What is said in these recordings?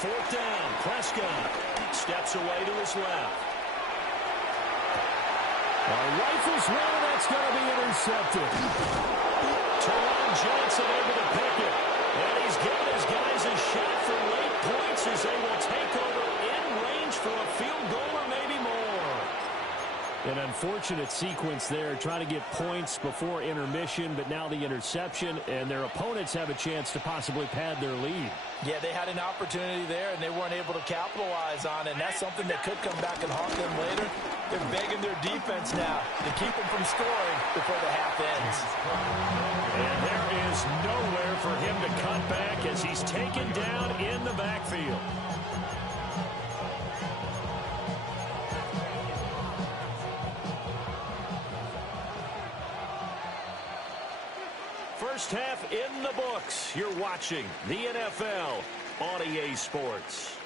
fourth down. Prescott steps away to his left. Rifles one, that's going to be intercepted. Teron Johnson able to pick it. And he's given his guys a shot for late points as they will take over in range for a field goal or maybe more. An unfortunate sequence there, trying to get points before intermission, but now the interception, and their opponents have a chance to possibly pad their lead. Yeah, they had an opportunity there, and they weren't able to capitalize on it, and that's something that could come back and haunt them later. They're begging their defense now to keep them from scoring before the half ends. And there is nowhere for him to cut back as he's taken down in the backfield. First half in the books. You're watching the NFL on EA Sports.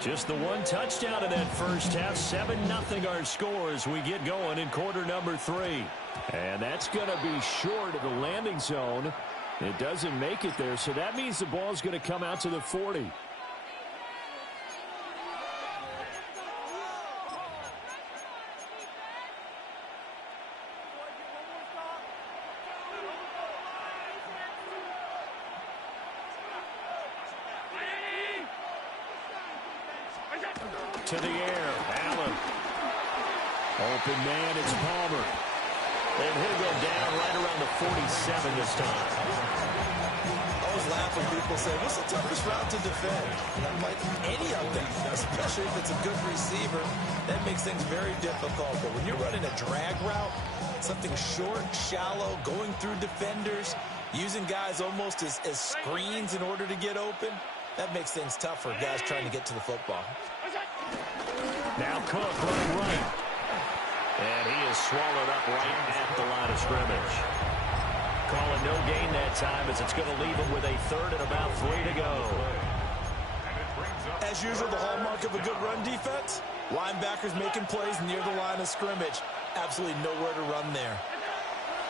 Just the one touchdown in that first half. 7-0 our score as we get going in quarter number 3. And that's going to be short of the landing zone. It doesn't make it there, so that means the ball's going to come out to the 40. To the air, Allen. Open man, it's Palmer. And he'll go down right around the 47 this time. I always laugh when people say, what's the toughest route to defend? I'm like, any of them, especially if it's a good receiver. That makes things very difficult. But when you're running a drag route, something short, shallow, going through defenders, using guys almost as screens in order to get open, that makes things tough for guys trying to get to the football. Now Cook running right. And he is swallowed up right at the line of scrimmage. Calling no gain that time as it's going to leave him with a third and about 3 to go. As usual, the hallmark of a good run defense, linebackers making plays near the line of scrimmage. Absolutely nowhere to run there.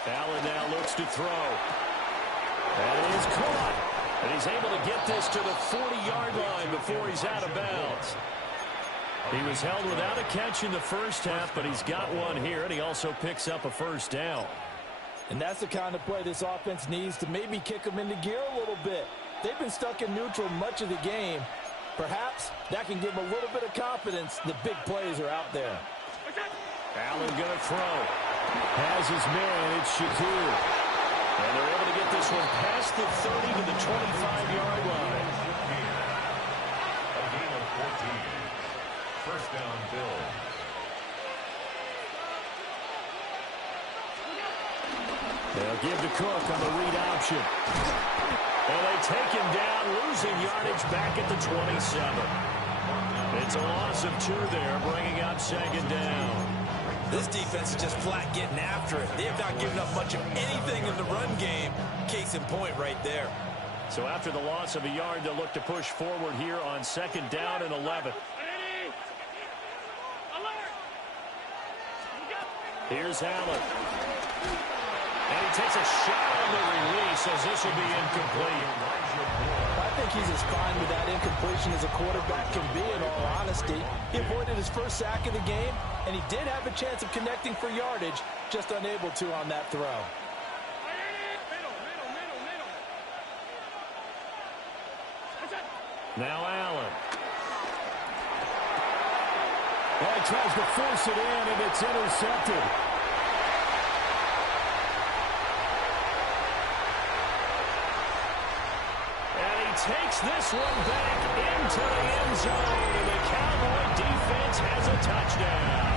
Allen now looks to throw. And it is caught. And he's able to get this to the 40-yard line before he's out of bounds. He was held without a catch in the first half, but he's got one here, and he also picks up a first down. And that's the kind of play this offense needs to maybe kick them into gear a little bit. They've been stuck in neutral much of the game. Perhaps that can give them a little bit of confidence. The big plays are out there. Allen going to throw. Has his man. It's Shakur. And they're able to get this one past the 30 to the 25-yard line. A gain of 14. First down, Bill. They'll give to Cook on the read option. And they take him down, losing yardage back at the 27. It's a loss of 2 there, bringing up second down. This defense is just flat getting after it. They have not given up much of anything in the run game. Case in point right there. So after the loss of a yard, they'll look to push forward here on second down and 11. Here's Allen. And he takes a shot on the release as this will be incomplete. I think he's as fine with that incompletion as a quarterback can be, in all honesty. He avoided his first sack of the game, and he did have a chance of connecting for yardage, just unable to on that throw. Now Allen. Well, he tries to force it in, and it's intercepted. And he takes this one back into the end zone, and the Cowboy defense has a touchdown.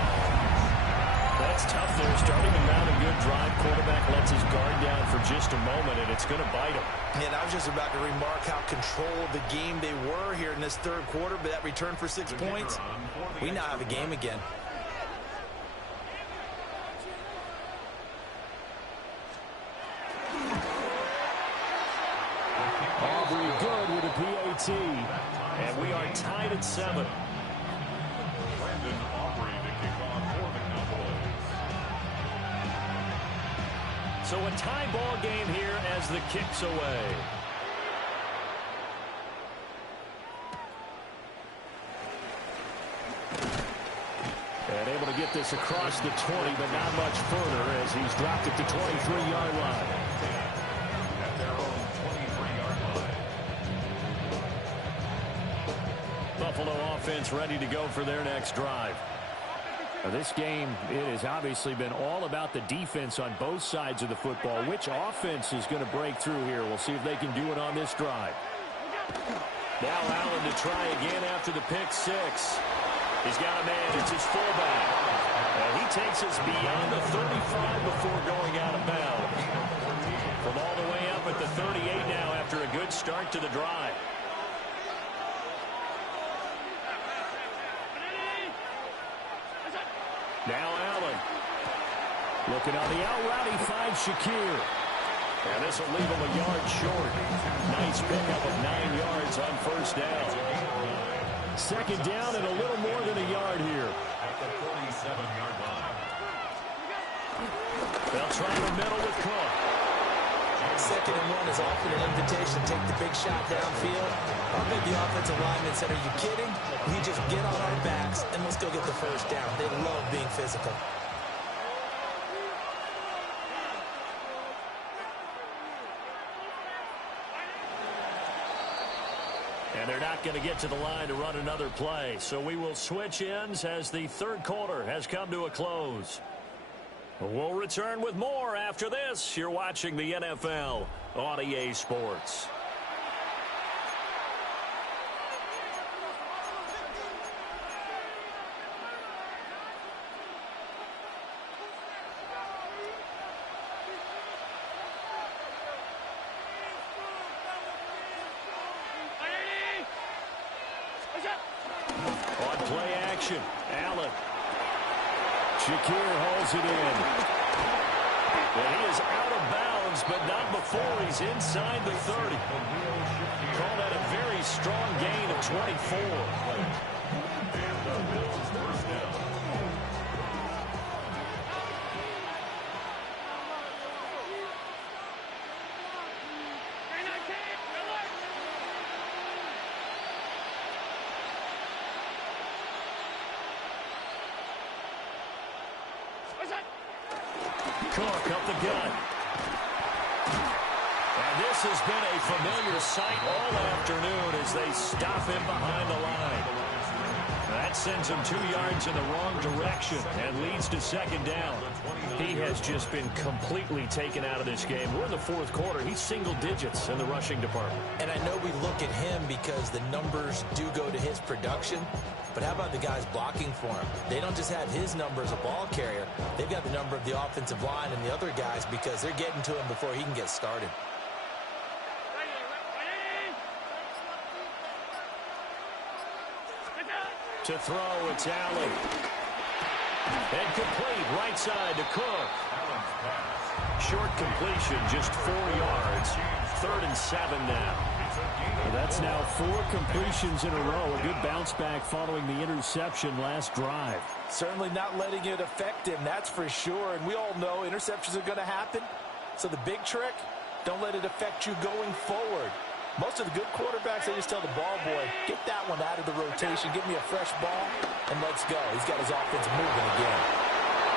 That's tough there, starting to mount a good drive. Quarterback lets his guard down for just a moment, and it's going to bite him. And I was just about to remark how controlled the game they were here in this third quarter, but that return for 6 points, we now have a game again. Aubrey good with a PAT, and we are tied at 7. Brandon Aubrey to kick off. So a tie ball game here as the kick's away. And able to get this across the 20, but not much further as he's dropped it to 23-yard line. At their own 23-yard line. Buffalo offense ready to go for their next drive. Now this game, it has obviously been all about the defense on both sides of the football. Which offense is going to break through here? We'll see if they can do it on this drive. Now Allen to try again after the pick six. He's got a man. It's his fullback. And he takes us beyond the 35 before going out of bounds. From all the way up at the 38 now after a good start to the drive. Now Allen. Looking on the out route, he finds Shakir. And this will leave him a yard short. Nice pickup of 9 yards on first down. Second down and a little more than a yard here. At the 47-yard line. They'll try the middle with Cook. Second and one is often an invitation. Take the big shot downfield. I think the offensive lineman said, are you kidding? We just get on our backs and let's go get the first down. They love being physical. And they're not going to get to the line to run another play. So we will switch ends as the third quarter has come to a close. We'll return with more after this. You're watching the NFL on EA Sports. On play action, Allen. Shakir holds it in. And he is out of bounds, but not before he's inside the 30. Call that a very strong gain of 24. And the Bills first down. Cook up the gut. And this has been a familiar sight all afternoon as they stop him behind the line. That sends him 2 yards in the wrong direction and leads to second down. He has just been completely taken out of this game. We're in the fourth quarter. He's single digits in the rushing department. And I know we look at him because the numbers do go to his production. But how about the guys blocking for him? They don't just have his number as a ball carrier. They've got the number of the offensive line and the other guys because they're getting to him before he can get started. To throw, it's Allen. And complete, right side to Cook. Short completion, just 4 yards. 3rd and 7 now. Well, that's now 4 completions in a row. A good bounce back following the interception last drive. Certainly not letting it affect him, that's for sure. And we all know interceptions are going to happen. So the big trick, don't let it affect you going forward. Most of the good quarterbacks, they just tell the ball boy, get that one out of the rotation, give me a fresh ball, and let's go. He's got his offense moving again.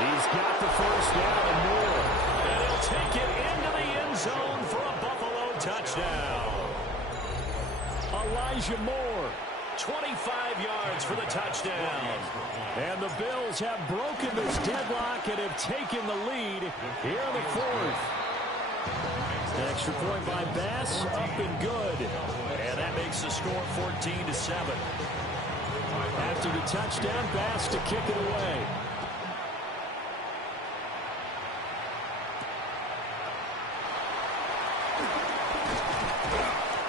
He's got the first down and more. And he'll take it into the end zone for a Buffalo touchdown. Elijah Moore, 25 yards for the touchdown. And the Bills have broken this deadlock and have taken the lead here in the fourth. Extra point by Bass, up and good. And that makes the score 14-7. After the touchdown, Bass to kick it away.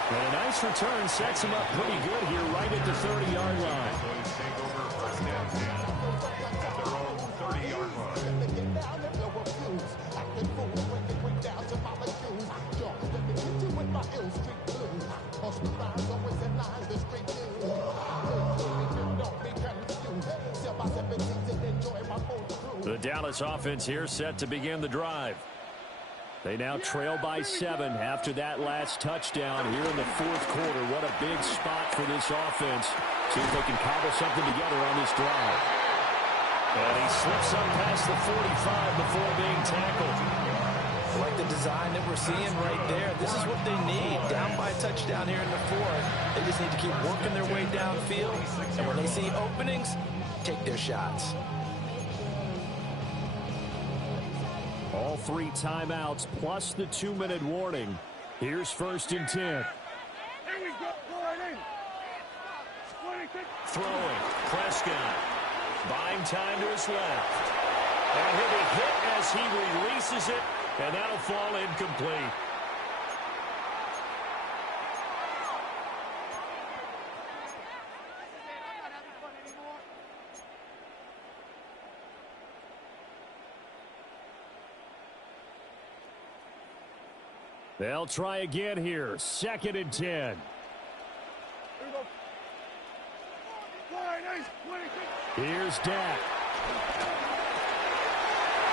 And a nice return sets him up pretty good here right at the 30-yard line. Take over first down 10 at their own 30-yard line. The Dallas offense here set to begin the drive. They now trail by 7 after that last touchdown here in the fourth quarter. What a big spot for this offense. See if they can cobble something together on this drive. And he slips up past the 45 before being tackled. I like the design that we're seeing right there. This is what they need. Down by a touchdown here in the fourth. They just need to keep working their way downfield. And when they see openings, take their shots. All 3 timeouts plus the 2-minute warning. Here's 1st and 10. Throwing. Prescott. Buying time to his left. And he'll be hit as he releases it, and that'll fall incomplete. They'll try again here. 2nd and 10. Here's Dak.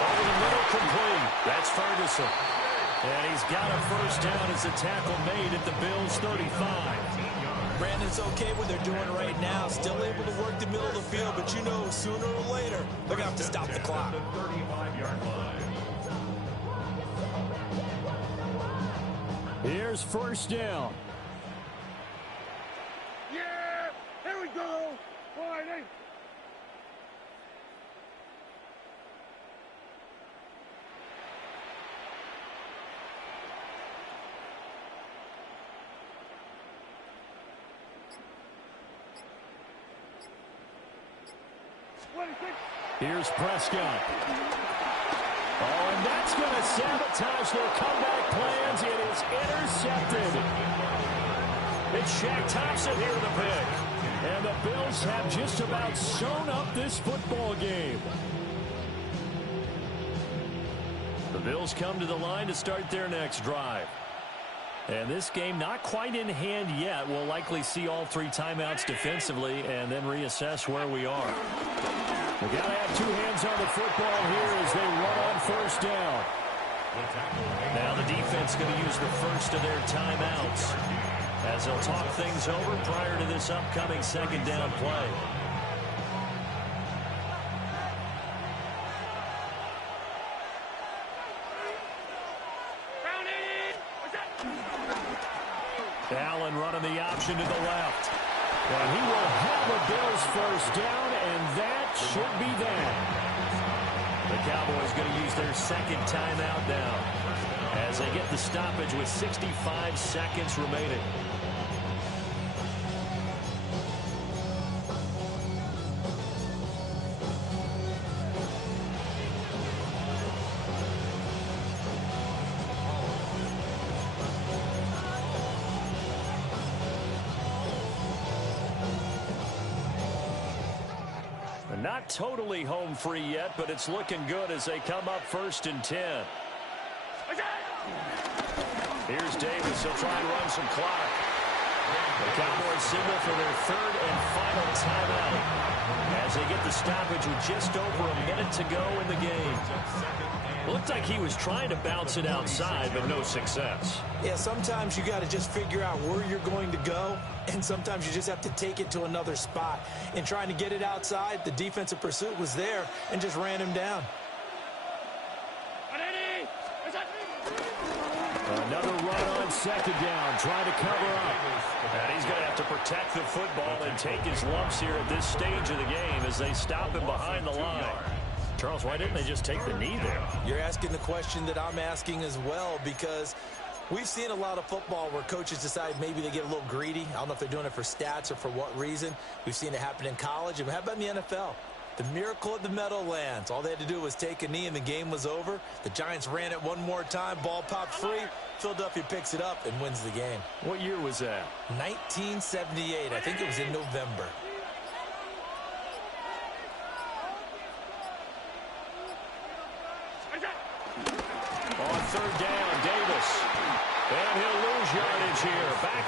Over the middle, complete. That's Ferguson. And he's got a first down as a tackle made at the Bills' 35. Brandon, it's okay what they're doing right now. Still able to work the middle of the field, but you know sooner or later they're going to have to stop the clock. Here's 1st down. Yeah, here we go. All right, hey. Here's Prescott. Oh, and that's going to sabotage their comeback plans. It is intercepted. It's Shaq Thompson here to the pick. And the Bills have just about sewn up this football game. The Bills come to the line to start their next drive. And this game not quite in hand yet. We'll likely see all 3 timeouts defensively and then reassess where we are. We got to have 2 hands on the football here as they run on 1st down. Now the defense going to use the first of their timeouts as they'll talk things over prior to this upcoming 2nd down play. Allen running the option to the left. And he will have the Bills first down, and that should be that. The Cowboys going to use their 2nd timeout now as they get the stoppage with 65 seconds remaining. Not totally home free yet, but it's looking good as they come up 1st and 10. Here's Davis. He'll try and run some clock. The Cowboys signal for their 3rd and final timeout as they get the stoppage with just over a minute to go in the game. Looked like he was trying to bounce it outside, but no success. Yeah, sometimes you got to just figure out where you're going to go, and sometimes you just have to take it to another spot. In trying to get it outside, the defensive pursuit was there and just ran him down. Another run on 2nd down, trying to cover up. And he's going to have to protect the football and take his lumps here at this stage of the game as they stop him behind the line. Charles, why didn't they just take the knee there? You're asking the question that I'm asking as well, because we've seen a lot of football where coaches decide maybe they get a little greedy. I don't know if they're doing it for stats or for what reason. We've seen it happen in college. And how about in the NFL? The miracle at the Meadowlands. All they had to do was take a knee and the game was over. The Giants ran it one more time. Ball popped free. Philadelphia picks it up and wins the game. What year was that? 1978. I think it was in November. On 3rd down, Davis. And he'll lose yardage here. Back